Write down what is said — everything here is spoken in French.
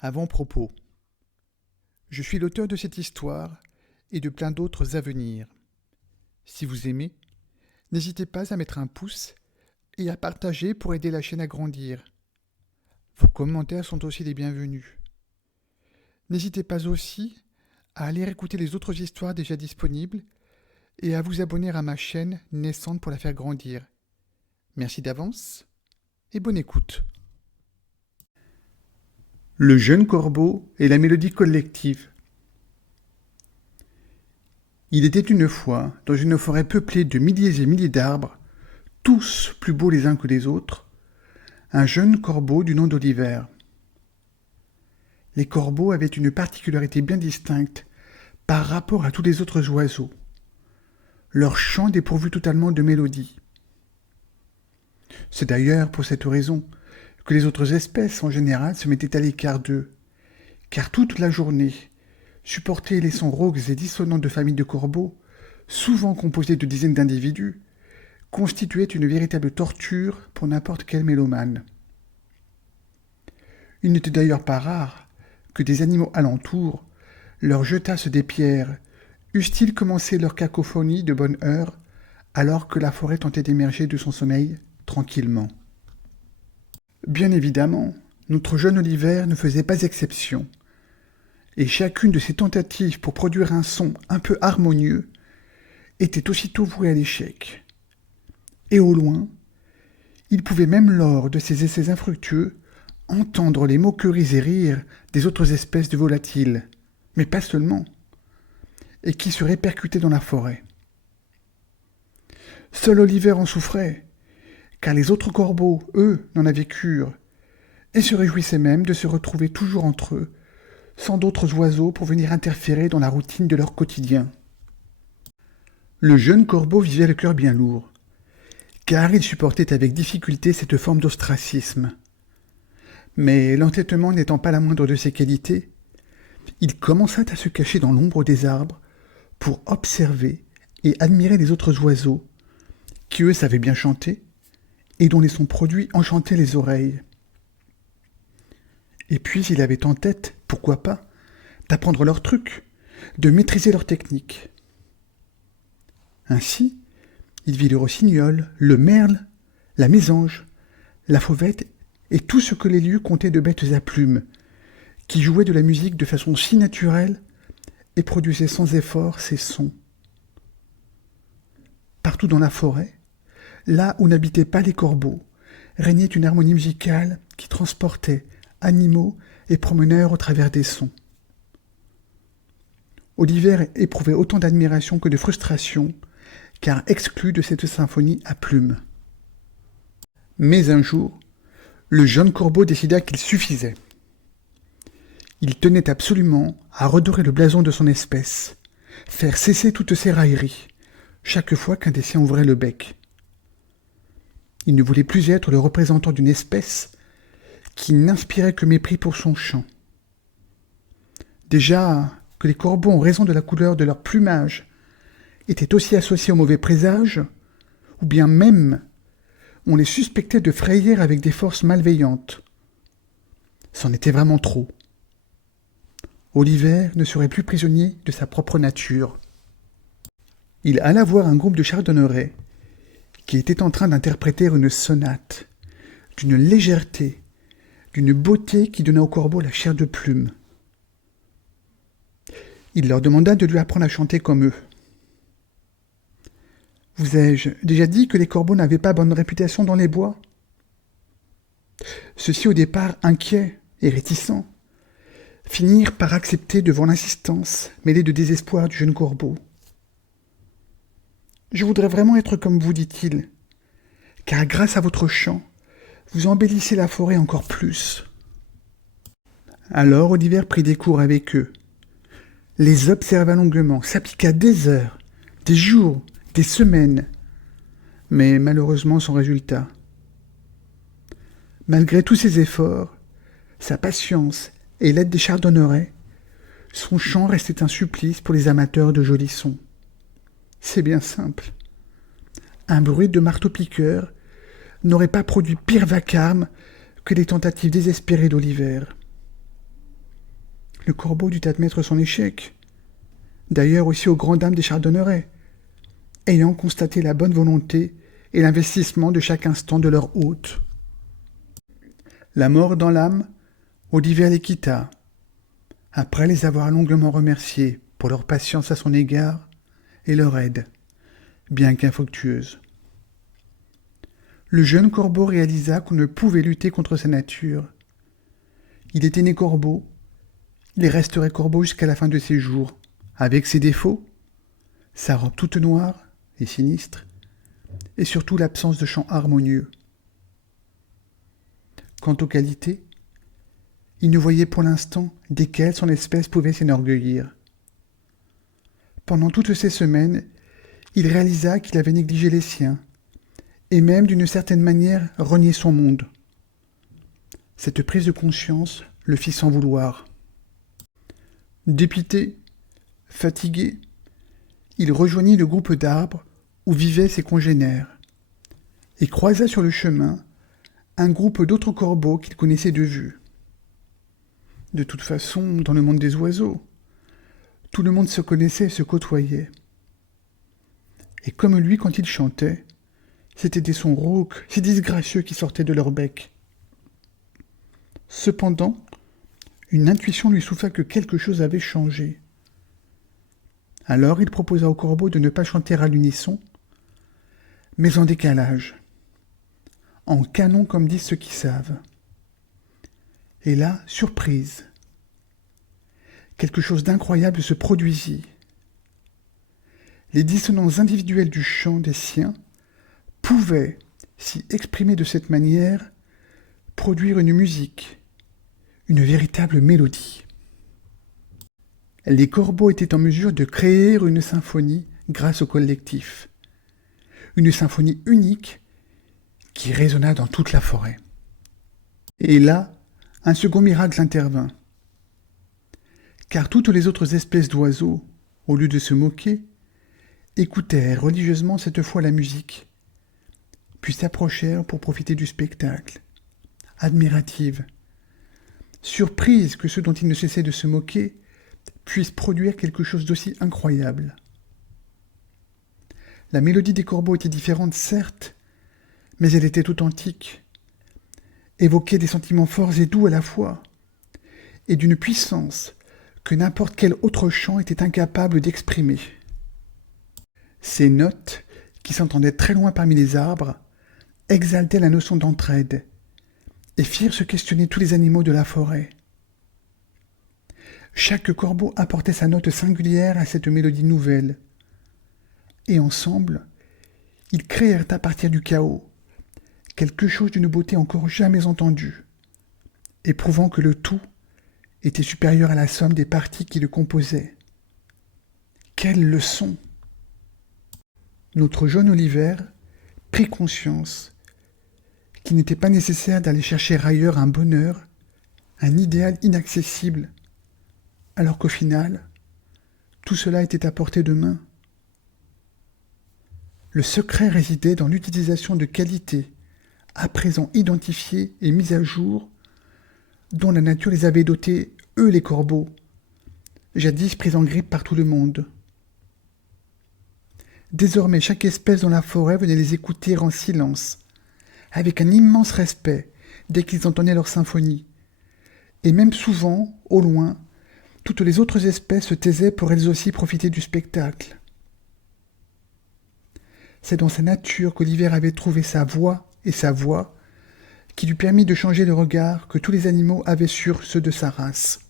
Avant-propos. Je suis l'auteur de cette histoire et de plein d'autres à venir. Si vous aimez, n'hésitez pas à mettre un pouce et à partager pour aider la chaîne à grandir. Vos commentaires sont aussi les bienvenus. N'hésitez pas aussi à aller écouter les autres histoires déjà disponibles et à vous abonner à ma chaîne naissante pour la faire grandir. Merci d'avance et bonne écoute. Le jeune corbeau et la mélodie collective. Il était une fois, dans une forêt peuplée de milliers et milliers d'arbres, tous plus beaux les uns que les autres, un jeune corbeau du nom d'Oliver. Les corbeaux avaient une particularité bien distincte par rapport à tous les autres oiseaux. Leur chant dépourvu totalement de mélodie. C'est d'ailleurs pour cette raison que les autres espèces en général se mettaient à l'écart d'eux, car toute la journée, supporter les sons rauques et dissonants de familles de corbeaux, souvent composées de dizaines d'individus, constituait une véritable torture pour n'importe quel mélomane. Il n'était d'ailleurs pas rare que des animaux alentour leur jetassent des pierres, eussent-ils commencé leur cacophonie de bonne heure, alors que la forêt tentait d'émerger de son sommeil tranquillement. Bien évidemment, notre jeune Oliver ne faisait pas exception, et chacune de ses tentatives pour produire un son un peu harmonieux était aussitôt vouée à l'échec. Et au loin, il pouvait même lors de ses essais infructueux entendre les moqueries et rires des autres espèces de volatiles, mais pas seulement, et qui se répercutaient dans la forêt. Seul Oliver en souffrait, car les autres corbeaux, eux, n'en avaient cure, et se réjouissaient même de se retrouver toujours entre eux, sans d'autres oiseaux pour venir interférer dans la routine de leur quotidien. Le jeune corbeau vivait le cœur bien lourd, car il supportait avec difficulté cette forme d'ostracisme. Mais l'entêtement n'étant pas la moindre de ses qualités, il commença à se cacher dans l'ombre des arbres pour observer et admirer les autres oiseaux, qui eux savaient bien chanter, et dont les sons produits enchantaient les oreilles. Et puis il avait en tête, pourquoi pas, d'apprendre leurs trucs, de maîtriser leurs techniques. Ainsi, il vit le rossignol, le merle, la mésange, la fauvette et tout ce que les lieux comptaient de bêtes à plumes, qui jouaient de la musique de façon si naturelle et produisaient sans effort ces sons. Partout dans la forêt, là où n'habitaient pas les corbeaux, régnait une harmonie musicale qui transportait animaux et promeneurs au travers des sons. Oliver éprouvait autant d'admiration que de frustration, car exclu de cette symphonie à plumes. Mais un jour, le jeune corbeau décida qu'il suffisait. Il tenait absolument à redorer le blason de son espèce, faire cesser toutes ces railleries, chaque fois qu'un des siens ouvrait le bec. Il ne voulait plus être le représentant d'une espèce qui n'inspirait que mépris pour son chant. Déjà que les corbeaux, en raison de la couleur de leur plumage, étaient aussi associés aux mauvais présages, ou bien même on les suspectait de frayer avec des forces malveillantes. C'en était vraiment trop. Oliver ne serait plus prisonnier de sa propre nature. Il alla voir un groupe de chardonnerets qui était en train d'interpréter une sonate, d'une légèreté, d'une beauté qui donna au corbeau la chair de plume. Il leur demanda de lui apprendre à chanter comme eux. Vous ai-je déjà dit que les corbeaux n'avaient pas bonne réputation dans les bois ? Ceux-ci, au départ inquiets et réticents, finirent par accepter devant l'insistance mêlée de désespoir du jeune corbeau. « Je voudrais vraiment être comme vous, dit-il, car grâce à votre chant, vous embellissez la forêt encore plus. » Alors Oliver prit des cours avec eux, les observa longuement, s'appliqua des heures, des jours, des semaines, mais malheureusement sans résultat. Malgré tous ses efforts, sa patience et l'aide des chardonnerets, son chant restait un supplice pour les amateurs de jolis sons. C'est bien simple. Un bruit de marteau-piqueur n'aurait pas produit pire vacarme que les tentatives désespérées d'Oliver. le corbeau dut admettre son échec. D'ailleurs aussi aux grandes dames des Chardonnerets, ayant constaté la bonne volonté et l'investissement de chaque instant de leur hôte. La mort dans l'âme, Olivier les quitta, après les avoir longuement remerciés pour leur patience à son égard et leur aide, bien qu'infructueuse. Le jeune corbeau réalisa qu'on ne pouvait lutter contre sa nature. Il était né corbeau, il resterait corbeau jusqu'à la fin de ses jours, avec ses défauts, sa robe toute noire et sinistre, et surtout l'absence de chant harmonieux. Quant aux qualités, il ne voyait pour l'instant desquelles son espèce pouvait s'enorgueillir. Pendant toutes ces semaines, il réalisa qu'il avait négligé les siens, et même d'une certaine manière renié son monde. Cette prise de conscience le fit s'en vouloir. Dépité, fatigué, il rejoignit le groupe d'arbres où vivaient ses congénères, et croisa sur le chemin un groupe d'autres corbeaux qu'il connaissait de vue. De toute façon, dans le monde des oiseaux, tout le monde se connaissait et se côtoyait. Et comme lui, quand il chantait, c'étaient des sons rauques, si disgracieux qui sortaient de leur bec. Cependant, une intuition lui souffla que quelque chose avait changé. Alors il proposa au corbeau de ne pas chanter à l'unisson, mais en décalage, en canon comme disent ceux qui savent. Et là, surprise, quelque chose d'incroyable se produisit. Les dissonances individuelles du chant des siens pouvaient, si exprimées de cette manière, produire une musique, une véritable mélodie. Les corbeaux étaient en mesure de créer une symphonie grâce au collectif. Une symphonie unique qui résonna dans toute la forêt. Et là, un second miracle intervint. Car toutes les autres espèces d'oiseaux, au lieu de se moquer, écoutèrent religieusement cette fois la musique, puis s'approchèrent pour profiter du spectacle, admiratives, surprises que ceux dont ils ne cessaient de se moquer puissent produire quelque chose d'aussi incroyable. La mélodie des corbeaux était différente, certes, mais elle était authentique, évoquait des sentiments forts et doux à la fois, et d'une puissance que n'importe quel autre chant était incapable d'exprimer. Ces notes, qui s'entendaient très loin parmi les arbres, exaltaient la notion d'entraide, et firent se questionner tous les animaux de la forêt. Chaque corbeau apportait sa note singulière à cette mélodie nouvelle, et ensemble, ils créèrent à partir du chaos quelque chose d'une beauté encore jamais entendue, et prouvant que le tout était supérieur à la somme des parties qui le composaient. Quelle leçon! Notre jeune Olivier prit conscience qu'il n'était pas nécessaire d'aller chercher ailleurs un bonheur, un idéal inaccessible, alors qu'au final, tout cela était à portée de main. Le secret résidait dans l'utilisation de qualités, à présent identifiées et mises à jour, dont la nature les avait dotés, eux les corbeaux, jadis pris en grippe par tout le monde. Désormais, chaque espèce dans la forêt venait les écouter en silence, avec un immense respect, dès qu'ils entendaient leur symphonie. Et même souvent, au loin, toutes les autres espèces se taisaient pour elles aussi profiter du spectacle. C'est dans sa nature qu'Olivier avait trouvé sa voix et sa voix, qui lui permit de changer le regard que tous les animaux avaient sur ceux de sa race.